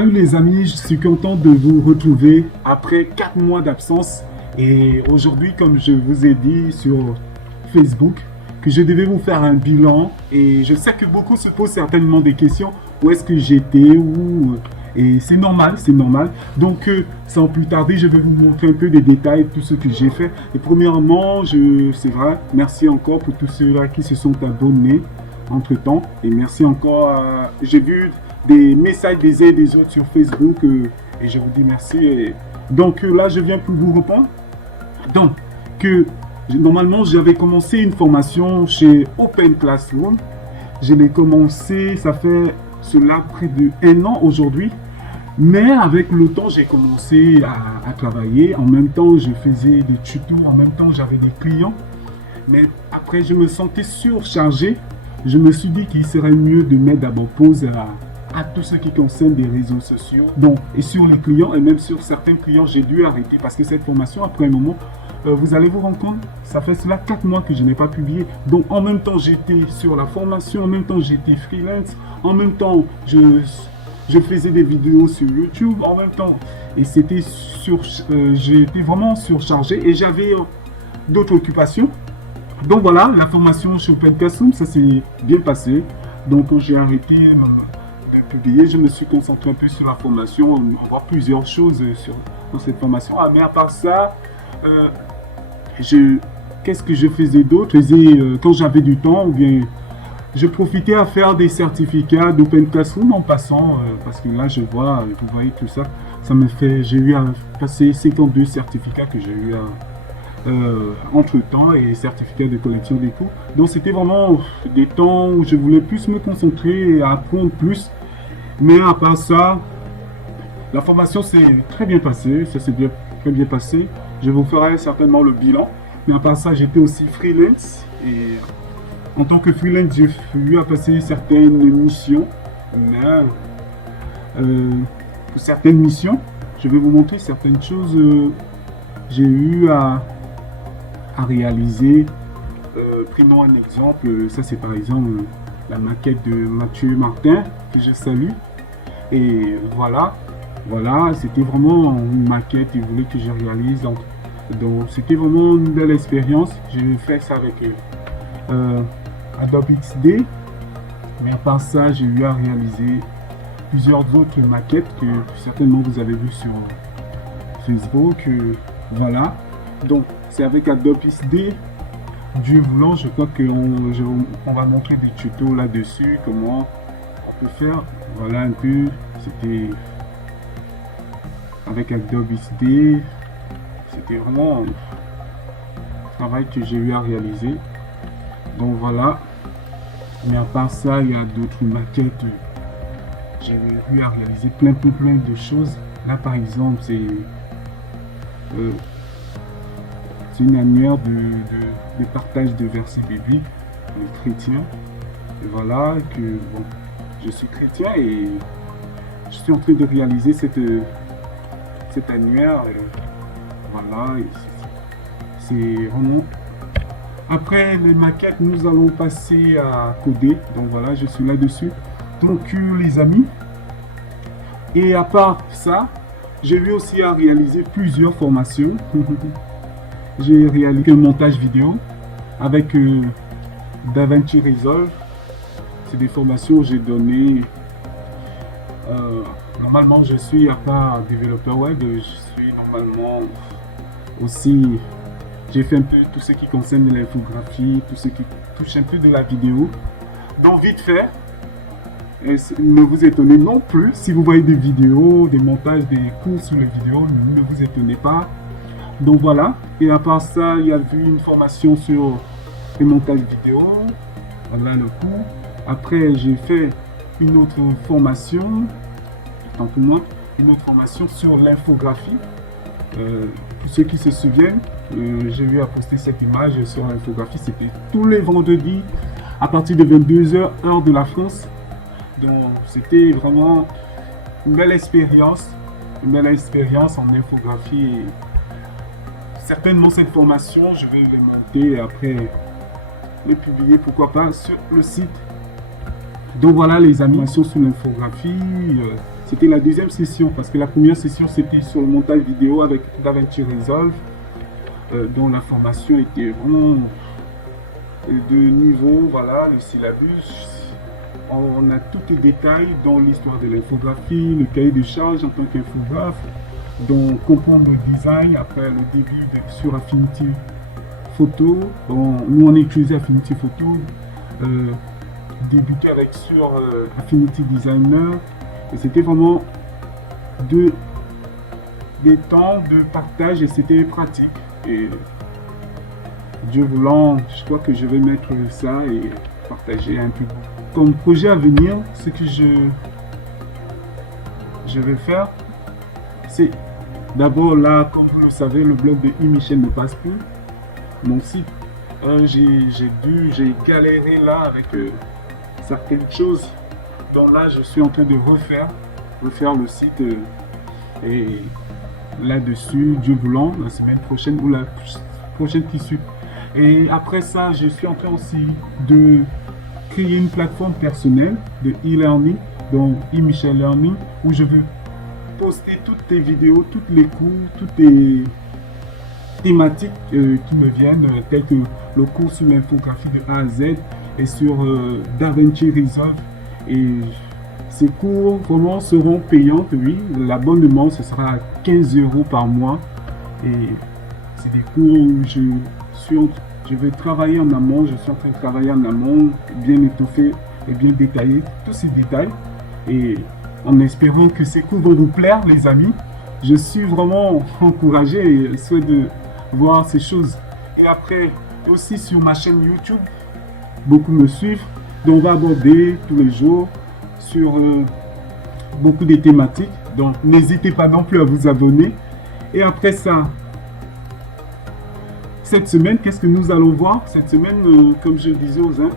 Salut les amis, je suis content de vous retrouver après 4 mois d'absence. Et aujourd'hui, comme je vous ai dit sur Facebook, que je devais vous faire un bilan. Et je sais que beaucoup se posent certainement des questions. Où est-ce que j'étais? Et c'est normal, c'est normal. Donc, sans plus tarder, je vais vous montrer un peu des détails, tout ce que j'ai fait. Et premièrement, c'est vrai, merci encore pour tous ceux-là qui se sont abonnés entre-temps. Et merci encore, j'ai vu des messages des uns et des autres sur Facebook et je vous dis merci. Et donc là, je viens pour vous répondre. Donc, normalement, j'avais commencé une formation chez Open Classroom. Je l'ai commencé, ça fait cela près de 1 an aujourd'hui. Mais avec le temps, j'ai commencé à travailler. En même temps, je faisais des tutos. En même temps, j'avais des clients. Mais après, je me sentais surchargé. Je me suis dit qu'il serait mieux de mettre d'abord pause à tout ce qui concerne des réseaux sociaux. Donc, et sur les clients, et même sur certains clients, j'ai dû arrêter parce que cette formation, après un moment, vous allez vous rendre compte, ça fait cela 4 mois que je n'ai pas publié. Donc, en même temps, j'étais sur la formation, en même temps, j'étais freelance, en même temps, je faisais des vidéos sur YouTube, en même temps, et j'étais vraiment surchargé et j'avais d'autres occupations. Donc voilà, la formation chez Open Classroom, ça s'est bien passé. Donc quand j'ai arrêté de publier, je me suis concentré un peu sur la formation, on voit plusieurs choses dans cette formation. Ah, mais à part ça, qu'est-ce que je faisais d'autre? Quand j'avais du temps, ou bien je profitais à faire des certificats d'Open Classroom en passant, parce que là je vois, vous voyez tout ça, j'ai eu à passer 52 certificats que j'ai eu entre temps et certificat de collection des cours. Donc c'était vraiment des temps où je voulais plus me concentrer et apprendre plus. Mais à part ça, la formation s'est très bien passée, très bien passé. Je vous ferai certainement le bilan. Mais à part ça, j'étais aussi freelance et en tant que freelance, j'ai eu à passer certaines missions. Mais pour certaines missions, je vais vous montrer certaines choses. J'ai eu à réaliser. Prenons un exemple, ça c'est par exemple la maquette de Mathieu Martin que je salue. Et voilà, c'était vraiment une maquette, il voulait que je réalise. Donc c'était vraiment une belle expérience. J'ai fait ça avec Adobe XD. Mais à part ça, j'ai eu à réaliser plusieurs autres maquettes que certainement vous avez vu sur Facebook. Voilà. Donc c'est avec Adobe XD. Dieu voulant, je crois qu'on va montrer des tutos là-dessus, comment on peut faire. Voilà un peu, c'était avec Adobe XD. C'était vraiment un travail que j'ai eu à réaliser. Donc voilà. Mais à part ça, il y a d'autres maquettes. J'ai eu à réaliser plein de choses. Là par exemple, c'est une annuaire de partage de versets bibliques, les chrétiens. Et voilà que bon, je suis chrétien et je suis en train de réaliser cette annuaire. Voilà, c'est vraiment. Après les maquettes, nous allons passer à coder. Donc voilà, je suis là-dessus. Donc les amis. Et à part ça, j'ai eu aussi à réaliser plusieurs formations. J'ai réalisé un montage vidéo avec DaVinci Resolve. C'est des formations que j'ai données. Normalement, je suis à part développeur web, je suis normalement aussi. J'ai fait un peu tout ce qui concerne l'infographie, tout ce qui touche un peu de la vidéo. Donc vite fait, ne vous étonnez non plus si vous voyez des vidéos, des montages, des cours sur les vidéos, ne vous étonnez pas. Donc voilà, et à part ça, il y a eu une formation sur le montage vidéo, voilà le cours. Après, j'ai fait une autre formation, tant pour moi, une autre formation sur l'infographie. Pour ceux qui se souviennent, j'ai eu à poster cette image sur l'infographie, c'était tous les vendredis à partir de 22h, heure de la France. Donc c'était vraiment une belle expérience en infographie. Certainement cette formation, je vais les monter et après les publier, pourquoi pas, sur le site. Donc voilà les animations sur l'infographie, C'était la deuxième session parce que la première session c'était sur le montage vidéo avec DaVinci Resolve, dont la formation était vraiment de niveau, voilà, le syllabus. On a tous les détails dans l'histoire de l'infographie, le cahier de charge en tant qu'infographe, donc comprendre le design, après le début sur Affinity Photo. Bon, nous on a utilisé Affinity Photo, débuter avec sur Affinity Designer, et c'était vraiment des temps de partage et c'était pratique. Et Dieu voulant, je crois que je vais mettre ça et partager un peu. Comme projet à venir, ce que je vais faire, c'est d'abord là, comme vous le savez, le blog de Michel ne passe plus. Mon site, j'ai galéré là avec certaines choses. Donc là, je suis en train de refaire le site et là-dessus, Dieu voulant, la semaine prochaine ou la prochaine qui suit. Et après ça, je suis en train aussi de créer une plateforme personnelle de e-learning, donc e-Michel Learning, où je veux poster toutes les vidéos, toutes les cours, toutes les thématiques qui me viennent, telles que le cours sur l'infographie de A à Z et sur DaVinci Resolve. Et ces cours vraiment seront payants, oui. L'abonnement, ce sera 15 € par mois. Et c'est des cours où je vais travailler en amont, je suis en train de travailler en amont, bien étoffé et bien détaillé, tous ces détails. Et en espérant que ces cours vont vous plaire, les amis, je suis vraiment encouragé et souhaite de voir ces choses. Et après, aussi sur ma chaîne YouTube, beaucoup me suivent, donc on va aborder tous les jours sur beaucoup de thématiques. Donc n'hésitez pas non plus à vous abonner. Et après ça, cette semaine, qu'est-ce que nous allons voir? Cette semaine, comme je le disais aux uns,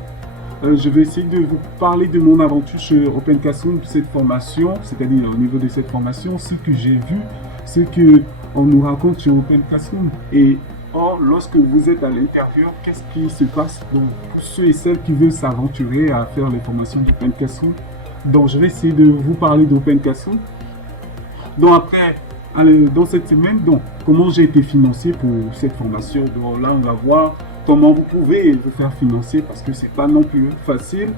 je vais essayer de vous parler de mon aventure sur OpenClassroom, cette formation, c'est-à-dire au niveau de cette formation, ce que j'ai vu, ce qu'on nous raconte sur OpenClassroom. Et or, lorsque vous êtes à l'intérieur, qu'est-ce qui se passe? Donc, pour ceux et celles qui veulent s'aventurer à faire les formations d'OpenClassroom, donc je vais essayer de vous parler d'OpenClassroom. Donc après, dans cette semaine, donc comment j'ai été financé pour cette formation. Donc là, on va voir comment vous pouvez vous faire financer parce que c'est pas non plus facile,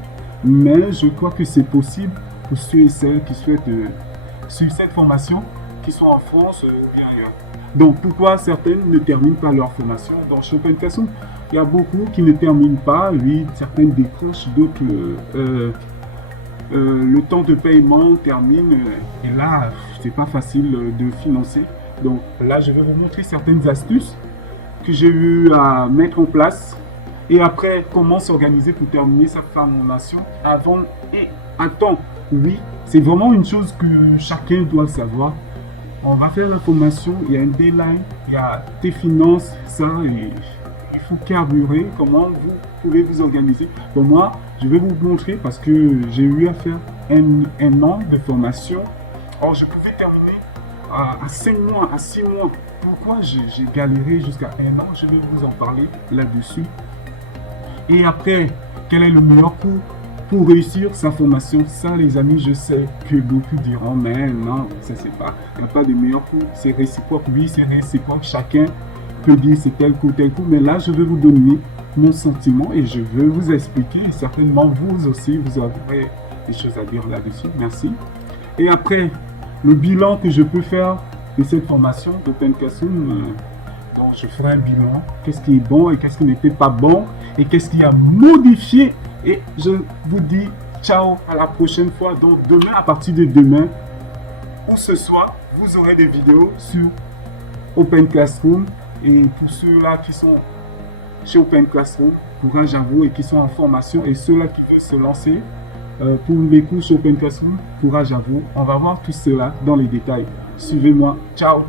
mais je crois que c'est possible pour ceux et celles qui souhaitent suivre cette formation, qui sont en France ou bien ailleurs. Donc pourquoi certaines ne terminent pas leur formation? Dans chez OpenClassroom, il y a beaucoup qui ne terminent pas, oui, certaines décrochent, d'autres le temps de paiement termine et là c'est pas facile de financer. Donc là je vais vous montrer certaines astuces que j'ai eu à mettre en place et après comment s'organiser pour terminer sa formation avant et à temps. Oui, c'est vraiment une chose que chacun doit savoir. On va faire la formation, il y a un deadline, il y a tes finances, ça, et il faut carburer, comment vous pouvez vous organiser. Pour moi, je vais vous montrer parce que j'ai eu à faire un an de formation. Or, je pouvais terminer à 5 mois, à 6 mois. Pourquoi j'ai galéré jusqu'à un an? Je vais vous en parler là-dessus. Et après, quel est le meilleur cours pour réussir sa formation? Ça, les amis, je sais que beaucoup diront, mais non, ça c'est pas, il n'y a pas de meilleur cours, c'est réciproque. Oui, c'est réciproque, chacun peut dire c'est tel coup, mais là, je vais vous donner mon sentiment et je vais vous expliquer. Et certainement, vous aussi, vous aurez des choses à dire là-dessus. Merci. Et après, le bilan que je peux faire de cette formation d'OpenClassroom, je ferai un bilan. Qu'est-ce qui est bon et qu'est-ce qui n'était pas bon et qu'est-ce qui a modifié. Et je vous dis ciao à la prochaine fois. Donc demain, à partir de demain ou ce soir, vous aurez des vidéos sur OpenClassroom. Et pour ceux-là qui sont chez OpenClassroom, courage à vous et qui sont en formation et ceux-là qui veulent se lancer pour les cours sur OpenClassroom, courage à vous. On va voir tout cela dans les détails. Suivez-moi. Ciao.